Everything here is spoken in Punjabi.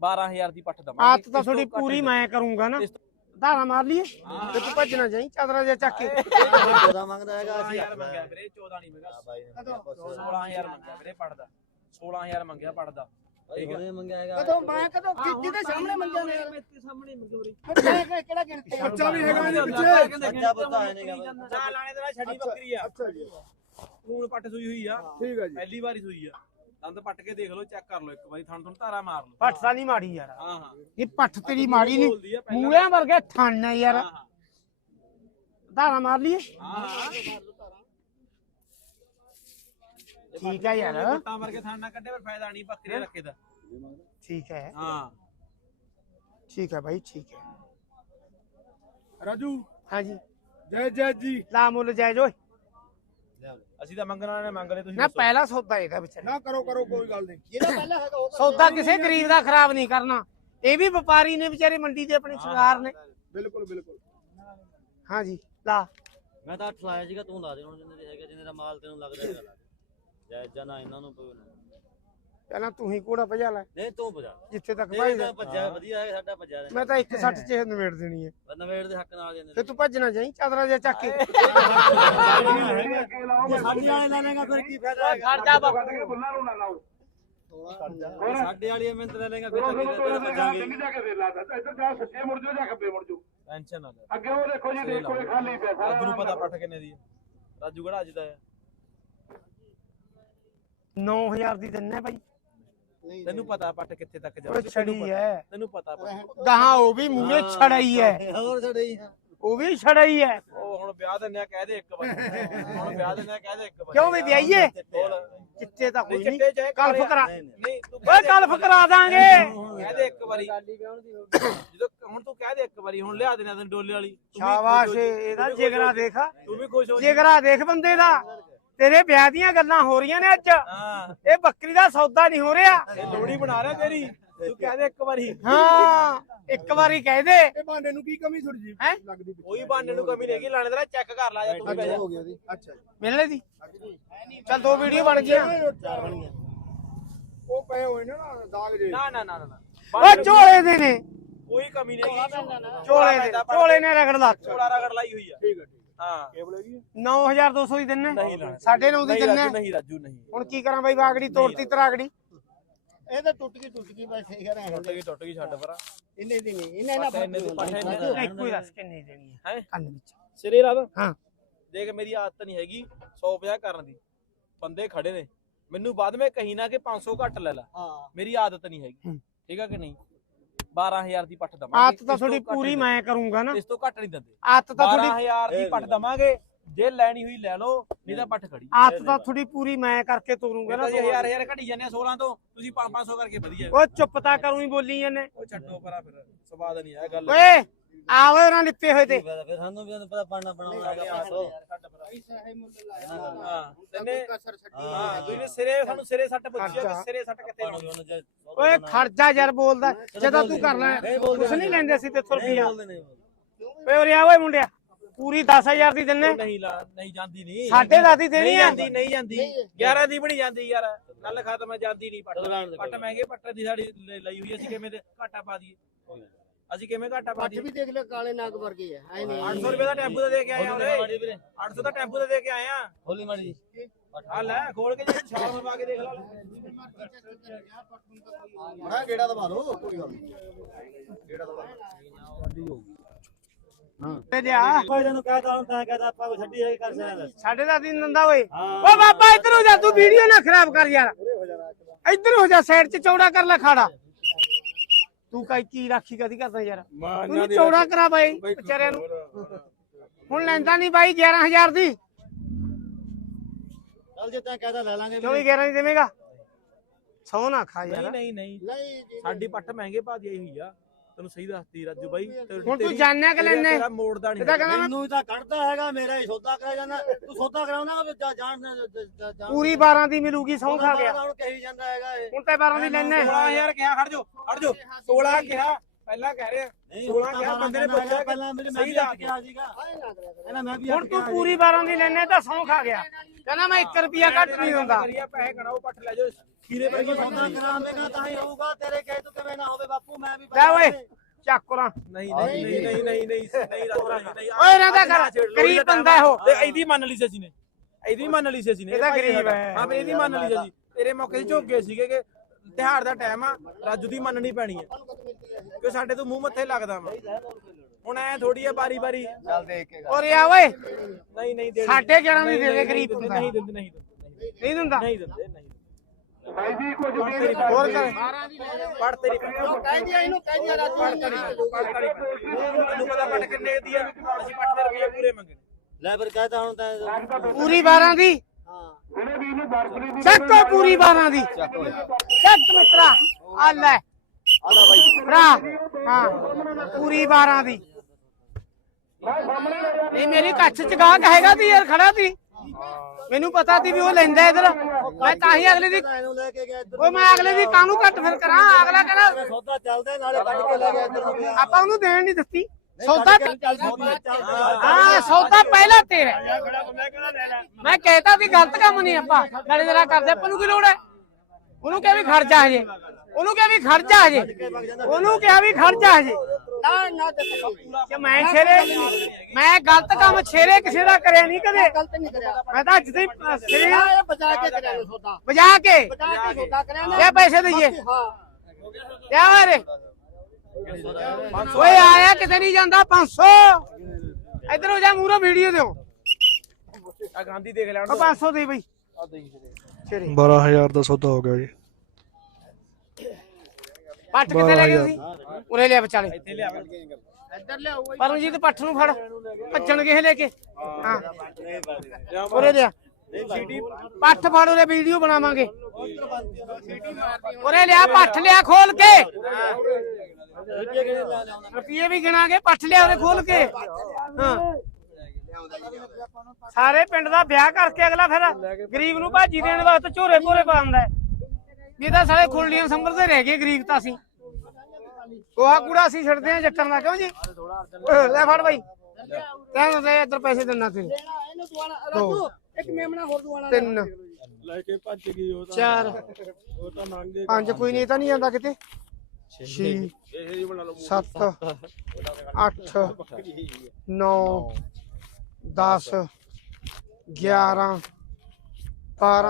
12000 ਦੀ ਪੱਠ ਦਵਾਂਗੇ ਆਤ ਤਾਂ ਥੋੜੀ ਪੂਰੀ ਮੈਂ ਕਰੂੰਗਾ ਨਾ ਧਾਰਾ ਮਾਰ ਲਈਏ ਤੇ ਤੂੰ ਭੱਜਣਾ ਜਾਈ ਚਾਦਰਾ ਜਿਹਾ ਚੱਕ ਕੇ 14 ਮੰਗਦਾ ਹੈਗਾ 14000 ਮੰਗਿਆ ਵੀਰੇ 14 ਨਹੀਂ ਮੰਗਿਆ ਬਾਈ ਨੇ 16000 ਮੰਗਿਆ ਵੀਰੇ ਪੜਦਾ 16000 ਮੰਗਿਆ ਪੜਦਾ ਮੰਗਿਆ ਕਦੋਂ ਮੈਂ ਕਦੋਂ ਜਿਹਦੇ ਸਾਹਮਣੇ ਮੰਜਾ ਨੇ ਸਾਹਮਣੇ ਮੰਗੋਰੀ ਕਿਹੜਾ ਗਿਣਤੀ ਬੱਚਾ ਵੀ ਹੈਗਾ ਇਹਦੇ ਪਿੱਛੇ ਬੱਚਾ ਬੁੱਤਾ ਹੈ ਨਹੀਂਗਾ ਨਾ ਲਾਣੇ ਦੇ ਨਾਲ ਛੱਡੀ ਬੱਕਰੀ ਆ ਅੱਛਾ ਜੀ ਹੁਣ ਪੱਟ ਸੂਈ ਹੋਈ ਆ ਠੀਕ ਹੈ ਜੀ ਪਹਿਲੀ ਵਾਰੀ ਸੂਈ ਆ ਦੰਦ ਪੱਟ ਕੇ ਦੇਖ ਲਓ ਚੈੱਕ ਕਰ ਲਓ ਇੱਕ ਵਾਰੀ ਥਣ ਥਣ ਧਾਰਾ ਮਾਰ ਲਓ। ਪੱਠ ਤਾਂ ਨਹੀਂ ਮਾੜੀ ਯਾਰ। ਹਾਂ ਹਾਂ। ਇਹ ਪੱਠ ਤੇਰੀ ਮਾੜੀ ਨਹੀਂ। ਆ ਪਹਿਲਾਂ ਮੂਲਿਆਂ ਵਰਗੇ ਥਣ ਨੇ ਯਾਰ। ਹਾਂ ਹਾਂ। ਧਾਰਾ ਮਾਰ ਲਈਏ। ਹਾਂ ਹਾਂ। ਠੀਕ ਹੈ ਯਾਰ। ਕੁੱਟਾਂ ਵਰਗੇ ਥਣ ਨਾ ਕੱਢੇ ਪਰ ਫਾਇਦਾ ਨਹੀਂ ਬੱਕਰੀ ਰੱਖੇ ਦਾ। ਠੀਕ ਹੈ। ਹਾਂ। ਠੀਕ ਹੈ ਭਾਈ ਠੀਕ ਹੈ। ਰਾਜੂ। ਹਾਂਜੀ। ਜੈ ਜੈ ਜੀ। ਲਾ ਮੁੱਲ ਜਾਇਜ਼ ਓਏ ਅਸੀਂ ਤਾਂ ਮੰਗਣਾ ਨੇ ਮੰਗ ਲਏ ਤੁਸੀਂ ਨਾ ਦੱਸੋ। ਪਹਿਲਾ ਸੌਦਾ ਇਹਦਾ ਵਿਚਾਰਾ। ਨਾ ਕਰੋ ਕਰੋ ਕੋਈ ਗੱਲ ਨਹੀਂ। ਜਿਹੜਾ ਪਹਿਲਾਂ ਹੈਗਾ ਉਹ ਸੌਦਾ ਕਿਸੇ ਗਰੀਬ ਦਾ ਖਰਾਬ ਨਹੀਂ ਕਰਨਾ। ਇਹ ਵੀ ਵਪਾਰੀ ਨੇ ਵਿਚਾਰੇ ਮੰਡੀ ਦੇ ਆਪਣੇ ਸ਼ਿੰਗਾਰ ਨੇ। ਬਿਲਕੁਲ ਬਿਲਕੁਲ। ਹਾਂਜੀ ਲਾ। ਮੈਂ ਤਾਂ 8 ਲਾਇਆ ਸੀਗਾ ਤੂੰ ਲਾ ਦੇ। ਹੁਣ ਜਿੰਨੇ ਦੇ ਹੈਗਾ ਜਿੰਨੇ ਦਾ ਮਾਲ ਤੈਨੂੰ ਲੱਗਦਾ ਹੈਗਾ ਲਾ ਦੇ। ਜੈ ਜਨਾ ਇਹਨਾਂ ਨੂੰ ਕੋਈ ਨਾ। ਪਹਿਲਾਂ ਤੂੰ ਹੀ ਕੋੜਾ ਭਜਾ ਲੈ ਨਹੀਂ ਤੂੰ ਭਜਾ ਜਿੱਥੇ ਤੱਕ ਨਹੀਂ ਭਾਈ ਭੱਜਿਆ ਵਧੀਆ ਹੈ ਸਾਡਾ ਭੱਜਿਆ ਮੈਂ ਤਾਂ 160 ਚ ਨਵੇੜ ਦੇਣੀ ਹੈ ਨਵੇੜ ਦੇ ਹੱਕ ਨਾਲ ਜਾਂਦੇ ਤੇ ਤੂੰ ਭੱਜਣਾ ਜਾਈ ਚਾਦਰਾ ਜਿਹਾ ਚੱਕ ਕੇ ਸਾਡੇ ਵਾਲੇ ਲੈ ਲੇਗਾ ਫਿਰ ਕੀ ਫਾਇਦਾ ਹੈਗਾ ਖੜ ਜਾ ਬੁੱਲਾ ਨੂੰ ਨਾ ਲਾਓ ਸਾਡੇ ਵਾਲੀ ਮਿਹਨਤ ਲੈ ਲੇਗਾ ਫਿਰ ਜਾ ਕੇ ਫੇਰ ਲਾਦਾ ਇੱਧਰ ਜਾ ਸੱਜੇ ਮੁੜ ਜਾਂ ਖੱਬੇ ਮੁੜ ਟੈਨਸ਼ਨ ਨਾ ਲੈ ਅੱਗੇ ਉਹ ਦੇਖੋ ਜੀ ਦੇਖੋ ਇਹ ਖਾਲੀ ਪਿਆ ਸਾਰਾ ਰਾਜੂ ਨੂੰ ਪਤਾ ਪੱਠ ਕਿੰਨੇ ਦੀ ਹੈ ਰਾਜੂ ਕਿਹੜਾ ਅੱਜ ਦਾ ਹੈ 9000 ਦੀ ਦਿੰਨੇ ਭਾਈ ਤੈਨੂੰ ਪਤਾ ਪੱਠ ਕਿੱਥੇ ਤੱਕ ਤੈਨੂੰ ਛੜੀ ਪਤਾ ਹੈ। ਤੈਨੂੰ ਪਤਾ। ਗਾਹਾਂ ਉਹ ਵੀ ਮੂਹਰੇ ਛੜਾਈ ਹੈ। ਹੋਰ ਛੜੇ ਹੀ। ਉਹ ਵੀ ਛੜਾਈ ਹੈ। ਉਹ ਹੁਣ ਵਿਆਹ ਦਿੰਨੇ ਕਹਿ ਦੇ ਇੱਕ ਵਾਰੀ। ਹੁਣ ਵਿਆਹ ਦਿੰਨੇ ਕਹਿ ਦੇ ਇੱਕ ਵਾਰੀ। ਕਿਉਂ ਵੀ ਵਿਆਹੀਏ। ਚਿੱਟੇ ਤਾਂ ਕੋਈ ਨਹੀਂ ਕਲਫ। ਕਰਾ ਨਹੀਂ ਤੂੰ ਓਏ ਕਲਫ ਕਰਾ ਦਾਂਗੇ। ਕਹਿ ਦੇ ਇੱਕ ਵਾਰੀ। ਜਦੋਂ ਹੁਣ ਤੂੰ ਕਹਿ ਦੇ ਇੱਕ ਵਾਰੀ ਹੁਣ ਲਿਆ ਦੇਣਾ ਤੈਨੂੰ ਡੋਲੇ ਵਾਲੀ। ਸ਼ਾਬਾਸ਼। ਇਹਦਾ ਜਿਗਰਾ। ਦੇਖ। ਤੂੰ ਵੀ ਖੁਸ਼ ਹੋ ਜੀ। ਜਿਗਰਾ ਦੇਖ ਬੰਦੇ ਦਾ। ਤੇਰੇ ਵਿਆਹ ਦੀਆਂ ਗੱਲਾਂ ਹੋ ਰਹੀਆਂ ਨੇ ਅੱਜ। ਹਾਂ। ਇਹ ਬੱਕਰੀ ਦਾ ਸੌਦਾ ਨਹੀਂ ਹੋ ਰਿਹਾ। ਇਹ ਲੋੜੀ ਬਣਾ ਰਿਹਾ ਤੇਰੀ। ਤੂੰ ਕਹਿ ਦੇ ਇੱਕ ਵਾਰੀ। ਹਾਂ ਇੱਕ ਵਾਰੀ ਕਹਿ ਦੇ। ਇਹ ਭਾਂਡੇ ਨੂੰ ਕੀ ਕਮੀ ਥੋੜੀ ਜੀ ਹੈਂ? ਲੱਗਦੀ ਕੋਈ ਬਾਣੇ ਨੂੰ ਕਮੀ ਨਹੀਂ ਹੈਗੀ ਲਾਣੇ ਤੇਰਾ ਚੈੱਕ ਕਰ ਲਾ ਜਾ ਤੂੰ ਵੀ ਬਹਿ ਜਾ। ਹੋ ਗਿਆ ਜੀ। ਅੱਛਾ ਜੀ। ਮਿਲਣੇ ਦੀ? ਚੱਲ ਦੋ ਵੀਡੀਓ ਬਣ ਗਈਆਂ। ਚਾਰ ਬਣ ਗਿਆ ਉਹ ਪਏ ਹੋਏ ਨੇ ਨਾ ਦਾਗ ਜੇ ਨਾ ਨਾ ਨਾ ਨਾ, ਨਾ। ਓ ਝੋਲੇ ਦੇ ਨੇ। ਕੋਈ ਕਮੀ ਨਹੀਂ ਹੈਗੀ। ਝੋਲੇ ਦੇ ਝੋਲੇ ਨੇ ਰਗੜ ਲਾ ਝੋਲਾ ਰਗੜ ਲਾਈ ਹੋਈ ਆ। ਠੀਕ ਹੈ ਠੀਕ ਹਾਂ। ਕੇਬਲ ਹੈਗੀ 9200 ਦੀ ਦਿੰਨੇ। ਨਹੀਂ ਲੈਣਾ। ਸਾਡੇ ਨੂੰ ਦੀ ਨਹੀਂ ਰਾਜੂ ਦਿੰਨੇ ਨਹੀਂ ਰਾਜੂ ਨਹੀਂ। ਹੁਣ ਕੀ ਕਰਾਂ ਬਾਈ ਬਾਗੜੀ ਤੋੜਤੀ ਤਰਾਗੜੀ। ਇਹ ਤਾਂ ਟੁੱਟ ਗਈ ਟੁੱਟ ਗਈ ਬਸ ਠੀਕ ਹੈ। ਟੁੱਟ ਗਈ ਟੁੱਟ ਗਈ ਛੱਡ ਪਰਾਂ। ਇੰਨੇ ਦੀ ਨਹੀਂ ਇਹਨੇ ਨਾ ਪਤਾ ਇੰਨੇ ਦੀ ਪੱਠੇ ਇੰਨੇ ਇੱਕੋ ਹੀ ਦੱਸ ਕਿੰਨੀ ਦੇਣੀ ਹੈ। ਹੈ? ਕੰਨ ਵਿੱਚ। ਸਿਰੇ ਰਾਤ ਹਾਂ। ਦੇਖ ਮੇਰੀ ਆਦਤ ਨਹੀਂ ਹੈਗੀ 150 ਕਰਨ ਦੀ। ਬੰਦੇ ਖੜੇ ਨੇ। ਮੈਨੂੰ ਬਾਅਦ ਵਿੱਚ ਕਹੀ ਨਾ ਕਿ 500 ਘੱਟ ਲੈ ਲੈ। ਹਾਂ। ਮੇਰੀ ਆਦਤ ਨਹੀਂ ਹੈਗੀ। ਹੂੰ। ਠੀਕ ਆ ਕਿ ਨਹੀਂ? 12000 ਦੀ ਪੱਠ ਦਵਾਂਗੇ। ਆਤ ਤਾਂ ਥੋੜੀ ਪੂਰੀ ਮੈਂ ਕਰੂੰਗਾ ਨਾ। ਇਸ ਤੋਂ ਘੱਟ ਨਹੀਂ ਦਿੰਦੇ। ਆਤ ਤਾਂ ਥੋੜੀ 12000 ਦੀ ਪੱਠ ਦਵਾਂਗੇ। ਜੇ ਲੈਣੀ ਹੋਈ ਲੈ ਲਓ ਨਹੀਂ ਤਾਂ ਪੱਠ ਖੜੀ। ਆਤ ਤਾਂ ਥੋੜੀ ਪੂਰੀ ਮੈਂ ਕਰਕੇ ਤੋਰੂੰਗਾ ਨਾ ਕਹਿੰਦਾ ਜੀ ਹਜ਼ਾਰ ਹਜ਼ਾਰ ਘਟੀ ਜਾਂਦੇ ਆ 16 ਤੋਂ ਤੁਸੀਂ 500 ਕਰਕੇ ਵਧੀਆ। ਉਹ ਚੁੱਪ ਤਾਂ ਕਰੂੰ ਹੀ ਬੋਲੀ ਜਾਂਦੇ। ਉਹ ਛੱਡੋ ਪਰਾਂ ਫਿਰ ਸਵਾਦ ਨਹੀਂ ਆ ਗੱਲ। ਓਏ! ਆਵੇ ਉਹਨਾਂ ਲਿੱਪੇ ਹੋਏ ਤੇ। ਫਿਰ ਸਾਨੂੰ ਵੀ ਉਹਨੂੰ ਪਤਾ ਪੜਨਾ ਬਣਾਉਣਾ ਹੈਗਾ 500 ਹਾਂ ਤੈਨੇ ਹਾਂ ਤੁਸੀਂ ਸਿਰੇ ਸਾਨੂੰ ਸਿਰੇ ਸੱਟ ਪੁੱਛਿਆ ਕਿ ਸਿਰੇ ਸੱਟ ਕਿੱਥੇ ਜੇ ਓਏ ਖਰਚਾ ਯਾਰ ਬੋਲਦਾ। ਜਦੋਂ ਤੂੰ ਕਰ ਲੈ ਕੁਛ ਨਹੀਂ ਲੈਂਦੇ ਸੀ ਤੇ ਨਹੀਂ ਓਏ ਉਰੇ ਆ ਓਏ ਮੁੰਡਿਆ ਪੂਰੀ 10000 ਦੀ ਦਿੰਨੇ। ਨਹੀਂ ਲਾ ਨਹੀਂ ਜਾਂਦੀ ਨਹੀਂ ਸਾਢੇ ਦਸ ਦੀ ਦੇਣੀ ਆ। ਜਾਂਦੀ ਨਹੀਂ ਜਾਂਦੀ। 11 ਦੀ ਬਣੀ ਜਾਂਦੀ ਯਾਰ। ਗੱਲ ਖਤਮ ਹੈ ਜਾਂਦੀ ਨਹੀਂ ਪੱਟ। ਦੇ ਪੱਟ ਮਹਿੰਗੇ ਪੱਟ ਦੀ ਸਾਡੀ ਲਈ ਹੋਈ ਅਸੀਂ ਕਿਵੇਂ ਤੇ ਘਾਟਾ ਪਾ ਦਈਏ। ਅਸੀਂ ਕਿਵੇਂ ਘਾਟਾ ਪਾ ਦਈਏ ਦੇਖ ਲੈ ਕਾਲੇ ਨਾਗ ਵਰਗੇ ਆ ਐ 800 ਰੁਪਏ ਦਾ ਟੈਂਪੂ ਦਾ ਦੇ ਕੇ ਆਏ ਆ ਉਰੇ। ਮਾੜੀ ਵੀਰੇ। 800 ਦਾ ਟੈਂਪੂ ਦਾ ਦੇ ਕੇ ਆਏ ਆ। ਹੋਲੀ ਮਾੜੀ ਜੀ। ਆ ਲੈ ਖੋਲ ਕੇ ਜੇ ਛਾਲ ਮਰਵਾ ਕੇ ਦੇਖ ਲੈ। ਬੜਾ ਗੇੜਾ ਦਬਾ ਦੋ ਕੋਈ ਗੱਲ ਨਹੀਂ। ਤੇ ਲਿਆ ਕੋਈ ਨੂੰ ਕਹਤਾ ਹੁਣ ਤਾਂ ਕਹਤਾ ਆਪਾਂ ਕੋ ਛੱਡੀ ਹੈ ਕਰ ਸਕਦਾ ਸਾਢੇ ਦਸ ਦੀ ਦਿੰਦਾ ਓਏ। ਹਾਂ। ਓ ਬਾਬਾ ਇੱਧਰ ਹੋ ਜਾ ਤੂੰ ਵੀਡੀਓ ਨਾ ਖਰਾਬ ਕਰ ਯਾਰ। ਇੱਧਰ ਹੋ ਜਾ ਸਾਈਡ 'ਚ ਚੌੜਾ ਕਰ ਲੈ ਖਾੜਾ। ਤੂੰ ਕਾਈ ਕੀ ਰਾਖੀ ਕਦੀ ਕਰਦਾ ਯਾਰ? ਤੂੰ ਚੌੜਾ ਕਰਾ ਬਾਈ ਵਿਚਾਰਿਆਂ ਨੂੰ। ਹੁਣ ਲੈਂਦਾ ਨਹੀਂ ਬਾਈ 11000 ਦੀ। ਚੱਲ ਜੇ ਤਾਂ ਕਹਤਾ ਲੈ ਲਾਂਗੇ ਕਿਉਂ ਵੀ 11 ਦੀ ਦੇਵੇਂਗਾ। ਸੌ ਨਾ ਖਾ ਯਾਰ। ਨਹੀਂ ਨਹੀਂ ਨਹੀਂ। ਨਹੀਂ ਸਾਡੀ ਪੱਟ ਮਹਿੰਗੇ ਪਾ ਦੀ ਆਈ ਹੋਈ ਆ। ਤੈਨੂੰ ਸਹੀ ਦੱਸਤੀ ਰਾਜੂ ਬਾਈ ਹੁਣ ਤੂੰ ਜਾਣਿਆ ਕਿ ਤੇਰਾ ਮੋੜਦਾ ਨਹੀਂ ਮੈਨੂੰ ਤਾਂ ਕੱਢਦਾ ਹੈਗਾ ਮੇਰਾ ਹੀ ਸੌਦਾ ਕਰਾ ਜਾਂਦਾ। ਤੂੰ ਸੌਦਾ ਕਰਾਉਣਾ ਜਾਣ ਜਾਣ ਪੂਰੀ 12 ਦੀ ਮਿਲੂਗੀ ਸੌ ਖਾ ਗਿਆ। ਹੁਣ ਕਹੀ ਜਾਂਦਾ ਹੈਗਾ ਇਹ। ਹੁਣ ਤਾਂ 12 ਦੀ ਲੈਣਾ 16000 ਕਿਹਾ ਖੜ ਜਾ ਖੜ ਜਾ 16 ਕਿਹਾ ਪਹਿਲਾਂ ਕਹਿ ਰਹੇ। ਆ ਨਹੀਂ 16 ਕਿਹਾ ਬੰਦੇ ਨੇ ਪੁੱਛਿਆ ਪਹਿਲਾਂ ਮੇਰੇ ਮੈਂ ਸਹੀ ਵੀ ਲਾ ਕਿਹਾ ਸੀਗਾ। ਕਹਿੰਦਾ ਮੈਂ ਵੀ ਹੁਣ ਤੂੰ ਪੂਰੀ 12 ਦੀ ਲੈਣਾ ਤਾਂ ਸੌ ਖਾ ਗਿਆ। ਕਹਿੰਦਾ ਮੈਂ 1 ਰੁਪਿਆ ਘੱਟ ਨਹੀਂ ਦਿੰਦਾ ਪੈਸੇ ਗਣਾਓ ਪੱਟ ਲੈ ਜਾਓ ਖੀਰੇ ਪਰ ਸੌਦਾ ਕਰਾਵੇਂਗਾ ਤਾਂ ਹੀ ਹੋਊਗਾ ਤੇਰੇ ਕਹੇ ਤੂੰ ਕਿਵੇਂ ਨਾ ਹੋਵੇ ਲੈ ਓਏ ਚੱਕ ਰਾਂ ਨਹੀਂ ਨਹੀਂ ਨਹੀਂ ਨਹੀਂ। ਨਹੀਂ ਨਹੀਂ ਨਹੀਂ ਰਾਜੂ ਨਹੀਂ ਨਹੀਂ ਓਏ ਇਹਨਾਂ ਦਾ ਕਰ ਗਰੀਬ ਬੰਦਾ ਇਹੋ। ਤੇ ਇਹਦੀ ਮੰਨ ਲਈ ਸੀ ਅਸੀਂ ਨੇ। ਇਹਦੀ ਮੰਨ ਲਈ ਸੀ ਅਸੀਂ ਨੇ। ਇਹ ਤਾਂ ਭਾਈ ਗਰੀਬ ਸਾਡਾ। ਹੈ। ਹਾਂ ਵੀ ਇਹਦੀ ਮੰਨ ਲਈ ਸੀ ਤੇਰੇ ਮੌਕੇ ਤੇ ਝੁੱਕ ਗਏ ਸੀਗੇ ਕਿ ਤਿਹਾੜ ਦਾ ਟਾਈਮ ਆ ਰਾਜੂ ਦੀ ਮੰਨਣੀ ਪੈਣੀ ਹੈ। ਕਿ ਸਾਡੇ ਤੋਂ ਮੂੰਹ ਮੱਥੇ ਲੱਗਦਾ ਵਾ। ਹੁਣ ਐ ਥੋੜੀ ਆ ਬਾਰੀ ਬਾਰੀ ਚੱਲ ਦੇਖ ਕੇ ਓਰੇ ਆ ਓਏ। ਨਹੀਂ ਨਹੀਂ। ਸਾਡੇ ਦੇ ਨਹੀਂ, ਗਰੀਬ ਨਹੀਂ, ਬੰਦਾ। ਦਿੰਦੇ ਨਹੀਂ ਦਿੰਦੇ ਨਹੀਂ ਦਿੰਦਾ। ਨਹੀਂ ਦਿੰਦੇ। ਭਾਈ ਜੀ ਕੁਝ ਪੜ ਤੇਰੀ ਹੋਰ ਕਰ ਪੜ ਤੇਰੀ ਕਹਿੰਦੀ ਇਹਨੂੰ ਕਹਿੰਦੀ ਰਾਜੂ ਪੜ ਤੇਰੀ ਤੈਨੂੰ ਪਤਾ ਪੜ ਕਿੰਨੇ ਦੀ ਆ? ਅਸੀਂ ਪੜ ਦੇ ਰੁਪਏ ਪੂਰੇ ਮੰਗਣੇ ਲੈ ਫਿਰ ਕਹਤਾ ਹੁਣ ਤਾਂ ਪੂਰੀ 12 ਦੀ? ਉਹਨੇ ਵੀ ਇਹਨੂੰ ਬਰਫਲੀ ਦੀ ਚੱਕੋ ਪੂਰੀ 12 ਦੀ। ਚੱਕ ਮਿੱਤਰਾ ਆ ਲੈ। ਆਦਾ ਬਾਈ ਭਰਾ ਹਾਂ ਪੂਰੀ 12 ਦੀ। ਨਹੀਂ ਮੇਰੀ ਕੱਛ ਚ ਗਾਹਕ ਹੈਗਾ ਤੀ ਯਾਰ ਖੜਾ ਤੀ। ਮੈਨੂੰ ਪਤਾ ਤੀ ਵੀ ਉਹ ਲੈਂਦਾ ਇਧਰ। ਮੈਂ ਤਾਂ ਹੀ ਅਗਲੇ ਦੀ ਇਹਨੂੰ ਲੈ ਕੇ ਗਿਆ ਇੱਧਰ ਓਏ ਮੈਂ ਅਗਲੇ ਦੀ ਕਾਹਨੂੰ ਘੱਟ ਫਿਰ ਕਰਾਂ? ਅਗਲਾ ਕਹਿੰਦਾ ਸੌਦਾ ਚੱਲਦਾ ਨਾਲੇ ਕੱਢ ਕੇ ਲੈ ਗਿਆ ਇੱਧਰ ਨੂੰ ਗਿਆ। ਆਪਾਂ ਉਹਨੂੰ ਦੇਣ ਨਹੀਂ ਦਿੱਤੀ। ਸੌਦਾ ਹਾਂ ਸੌਦਾ ਪਹਿਲਾਂ ਤੇਰਾ ਮੈਂ ਕਹਿਤਾ ਵੀ ਗਲਤ ਕੰਮ ਨਹੀਂ ਆਪਾਂ। ਨਾਲੇ ਜਰਾ ਕਰਦੇ ਆਪਾਂ ਨੂੰ ਕੀ ਲੋੜ ਹੈ? ਉਹਨੂੰ ਕਿਹਾ ਵੀ ਖਰਚਾ ਹਜੇ। ਉਹਨੂੰ ਕਿਹਾ ਵੀ ਖਰਚਾ ਹਜੇ। ਉਹਨੂੰ ਕਿਹਾ ਵੀ ਖਰਚਾ ਹਜੇ। ਕਿ ਮੈਂ ਛੇਰੇ ਮੈਂ ਗਲਤ ਕੰਮ ਛੇਰੇ ਕਿਸੇ ਦਾ ਕਰਿਆ ਨਹੀਂ ਕਦੇ। ਗਲਤ ਨਹੀਂ ਕਰਿਆ। ਮੈਂ ਤਾਂ ਅੱਜ ਦੇ ਛੇਰੇ ਇਹ ਬਚਾ ਕੇ ਕਰਿਆ ਇਹ ਸੌਦਾ। ਵਜਾ ਕੇ? ਬਚਾ ਕੇ ਸੌਦਾ ਕਰਿਆ ਨਾ। ਇਹ ਪੈਸੇ ਦਈਏ। ਹਾਂ। ਕਿਆ ਮਾਰੇ ਓਏ ਆਇਆ ਕਿਤੇ ਨਹੀਂ ਜਾਂਦਾ 500 ਇਧਰ ਹੋ ਜਾ ਮੂਰੋ ਵੀਡੀਓ ਦਿਓ। ਆ ਗਾਂਧੀ ਦੇਖ ਲੈਣ ਉਹ 500 ਦੇ ਬਈ। ਛੇਰੇ 12000 ਦਾ ਸੌਦਾ ਹੋ ਗਿਆ ਜੀ। ਪੱਠ ਕਿੱਥੇ ਲੈ ਗਏ ਤੁਸੀਂ? ਉਰੇ ਲਿਆ ਵਿਚਾਲੇ। ਇੱਥੇ ਲਿਆ ਪਰਮਜੀਤ ਪੱਠ ਨੂੰ ਫੜ। ਭੱਜਣਗੇ ਇਹ ਲੈ ਕੇ। ਹਾਂ। ਉਰੇ ਲਿਆ। ਪੱਠ ਫੜ ਉਰੇ ਵੀਡੀਓ ਬਣਾਵਾਂਗੇ। ਉਰੇ ਲਿਆ ਪੱਠ ਲਿਆ ਖੋਲ ਕੇ। ਰੁਪਏ ਵੀ ਗਿਣਾਂਗੇ ਪੱਠ ਲਿਆ ਉਰੇ ਖੋਲ ਕੇ। ਹਾਂ। ਸਾਰੇ ਪਿੰਡ ਦਾ ਵਿਆਹ ਕਰਕੇ ਅਗਲਾ ਫਿਰ ਗਰੀਬ ਨੂੰ ਭਾਜੀ ਦੇਣ ਵਾਸਤੇ ਝੋਰੇ ਭੋਰੇ ਪਾਉਂਦਾ ਹੈ। ਵੀ ਤਾਂ ਸਾਰੇ ਖੁਰਲੀਆਂ ਸੰਭਰਦੇ ਰਹਿ ਗਏ ਗਰੀਬ ਤਾਂ ਅਸੀਂ। ਕੋਹਾ ਕੂੜਾ ਅਸੀਂ ਛੱਡਦੇ ਆ ਜੱਟਾਂ ਦਾ, ਕਿਉਂ ਜੀ? ਲੈ ਫੜ ਬਾਈ। ਤੈਨੂੰ ਦੇ ਇੱਧਰ ਪੈਸੇ ਦਿੰਨਾ ਤੈਨੂੰ। ਇਹਨੂੰ ਦੁਆਣਾ ਰਾਜੂ ਇੱਕ ਮੇਮਣਾ ਹੋਰ ਦੁਆਣਾ ਤਿੰਨ। ਲੈ ਕੇ ਭੱਜ ਗਈ ਉਹ ਚਾਰ। ਉਹ ਤਾਂ ਨੰਗੇ ਪੰਜ, ਕੋਈ ਨਹੀਂ ਤਾਂ ਨਹੀਂ ਜਾਂਦਾ ਕਿਤੇ। 6 7 8 9 10 11 12